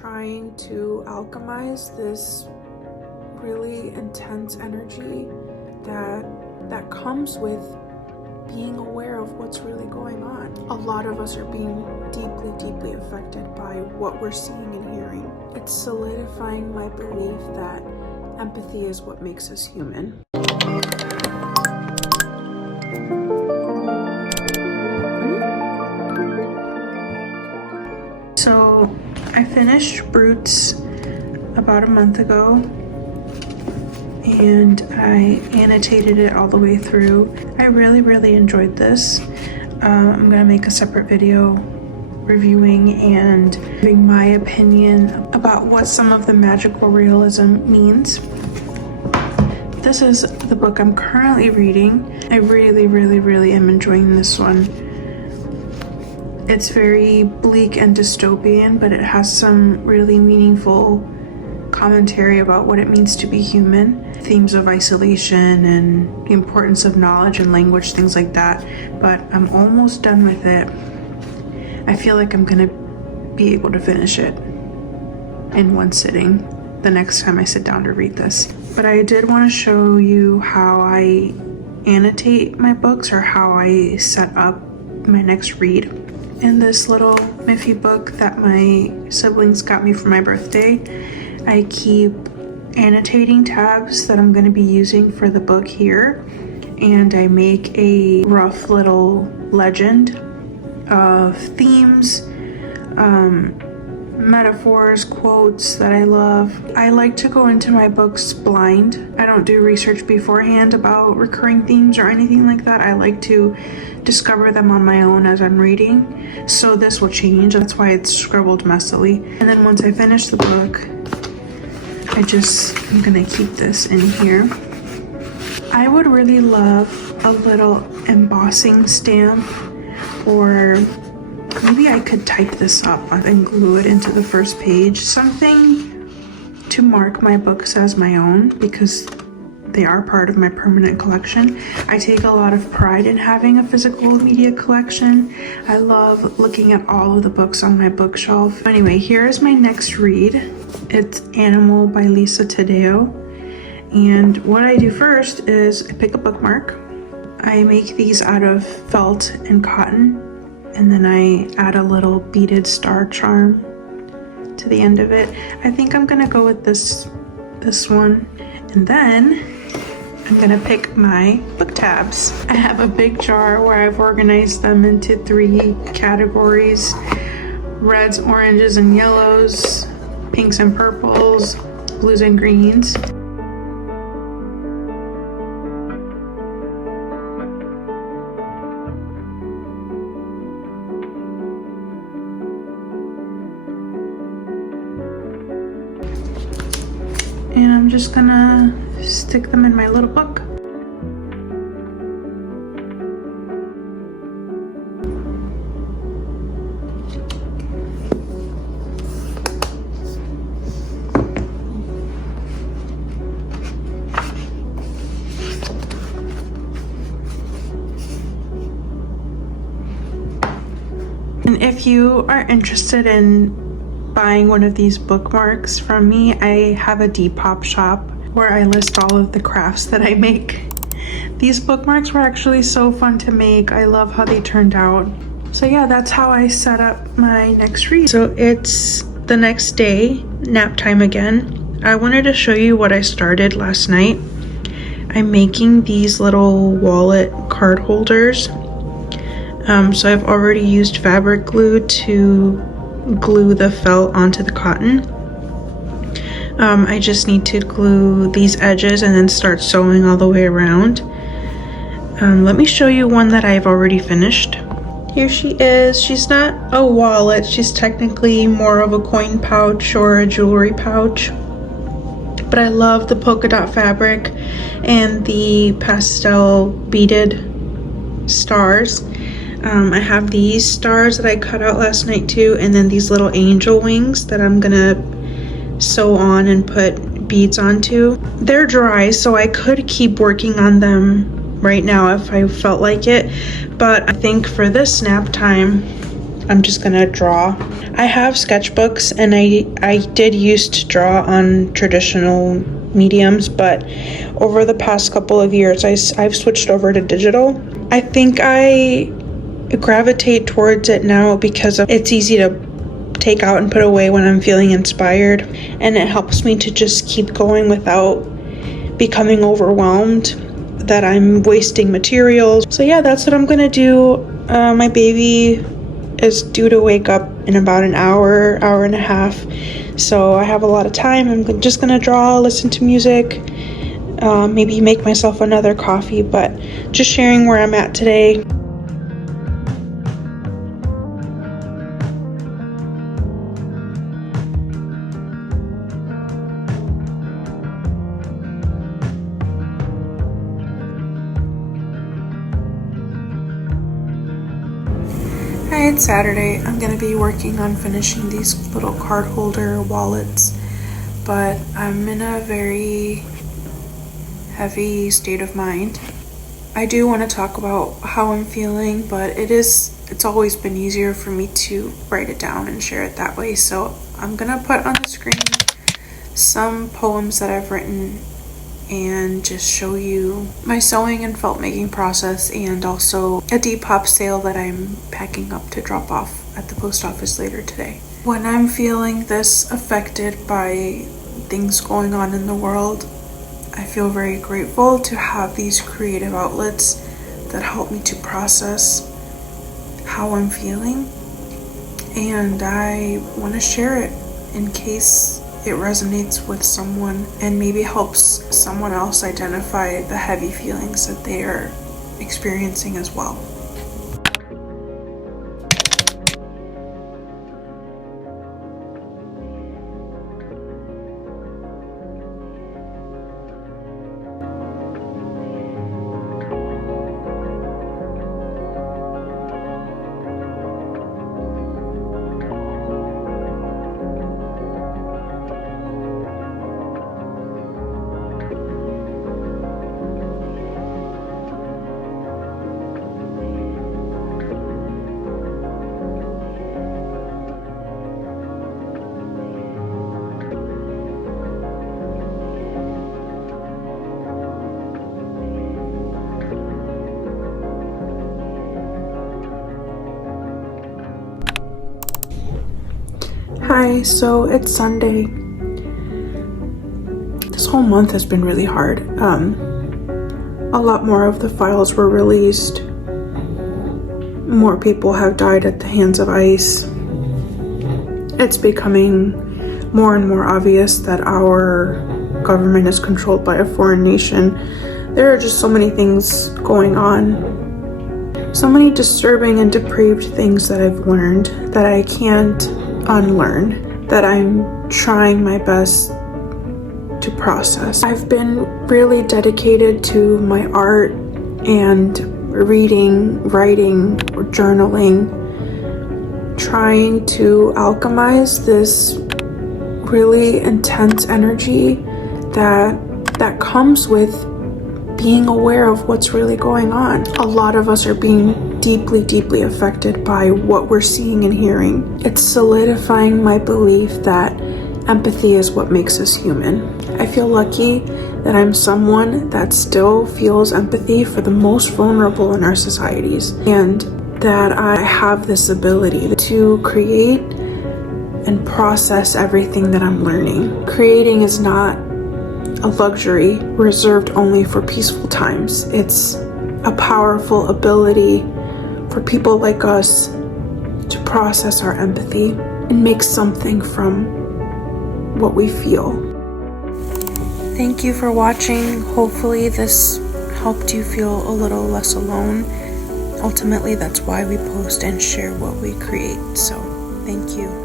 trying to alchemize this really intense energy that comes with being aware of what's really going on. A lot of us are being deeply, deeply affected by what we're seeing and hearing. It's solidifying my belief that empathy is what makes us human. So I finished Brutes about a month ago, and I annotated it all the way through. I really enjoyed this. I'm gonna make a separate video reviewing and giving my opinion about what some of the magical realism means. This is the book I'm currently reading. I really am enjoying this one. It's very bleak and dystopian, but it has some really meaningful commentary about what it means to be human. Themes of isolation and the importance of knowledge and language, things like that. But I'm almost done with it. I feel like I'm gonna be able to finish it in one sitting the next time I sit down to read this. But I did want to show you how I annotate my books, or how I set up my next read. In this little Miffy book that my siblings got me for my birthday, I keep annotating tabs that I'm going to be using for the book here, and I make a rough little legend of themes, metaphors, quotes that I love. I like to go into my books blind. I don't do research beforehand about recurring themes or anything like that. I like to discover them on my own as I'm reading. So this will change. That's why it's scribbled messily. And then once I finish the book, I'm gonna keep this in here. I would really love a little embossing stamp, or maybe I could type this up and glue it into the first page. Something to mark my books as my own, because they are part of my permanent collection. I take a lot of pride in having a physical media collection. I love looking at all of the books on my bookshelf. Anyway, here is my next read. It's Animal by Lisa Taddeo. And what I do first is I pick a bookmark. I make these out of felt and cotton, and then I add a little beaded star charm to the end of it. I think I'm gonna go with this one. And then I'm gonna pick my book tabs. I have a big jar where I've organized them into 3 categories: reds, oranges, and yellows, pinks and purples, blues and greens. And I'm just gonna stick them in my little book. And if you are interested in buying one of these bookmarks from me, I have a Depop shop where I list all of the crafts that I make. These bookmarks were actually so fun to make. I love how they turned out. So yeah, that's how I set up my next read. So it's the next day, nap time again. I wanted to show you what I started last night. I'm making these little wallet card holders. So I've already used fabric glue to glue the felt onto the cotton. I just need to glue these edges and then start sewing all the way around. Let me show you one that I've already finished. Here she is. She's not a wallet, she's technically more of a coin pouch or a jewelry pouch. But I love the polka dot fabric and the pastel beaded stars. I have these stars that I cut out last night too, and then these little angel wings that I'm gonna sew on and put beads onto. They're dry, so I could keep working on them right now if I felt like it, but I think for this nap time I'm just gonna draw. I have sketchbooks, and I did used to draw on traditional mediums, but over the past couple of years I've switched over to digital. I think I gravitate towards it now because it's easy to take out and put away when I'm feeling inspired, and it helps me to just keep going without becoming overwhelmed that I'm wasting materials. So yeah, that's what I'm gonna do. My baby is due to wake up in about an hour and a half, so I have a lot of time. I'm just gonna draw, listen to music, maybe make myself another coffee, but just sharing where I'm at today. Hi, it's Saturday. I'm gonna be working on finishing these little card holder wallets, but I'm in a very heavy state of mind. I do want to talk about how I'm feeling, but it's always been easier for me to write it down and share it that way. So I'm gonna put on the screen some poems that I've written and just show you my sewing and felt making process, and also a Depop sale that I'm packing up to drop off at the post office later today. When I'm feeling this affected by things going on in the world, I feel very grateful to have these creative outlets that help me to process how I'm feeling, and I want to share it in case it resonates with someone and maybe helps someone else identify the heavy feelings that they are experiencing as well. Hi, so it's Sunday. This whole month has been really hard. A lot more of the files were released. More people have died at the hands of ICE. It's becoming more and more obvious that our government is controlled by a foreign nation. There are just so many things going on. So many disturbing and depraved things that I've learned that I can't unlearn, that I'm trying my best to process. I've been really dedicated to my art and reading, writing, journaling, trying to alchemize this really intense energy that comes with being aware of what's really going on. A lot of us are being deeply affected by what we're seeing and hearing. It's solidifying my belief that empathy is what makes us human. I feel lucky that I'm someone that still feels empathy for the most vulnerable in our societies, and that I have this ability to create and process everything that I'm learning. Creating is not a luxury reserved only for peaceful times. It's a powerful ability for people like us to process our empathy and make something from what we feel. Thank you for watching. Hopefully this helped you feel a little less alone. Ultimately, that's why we post and share what we create. So, thank you.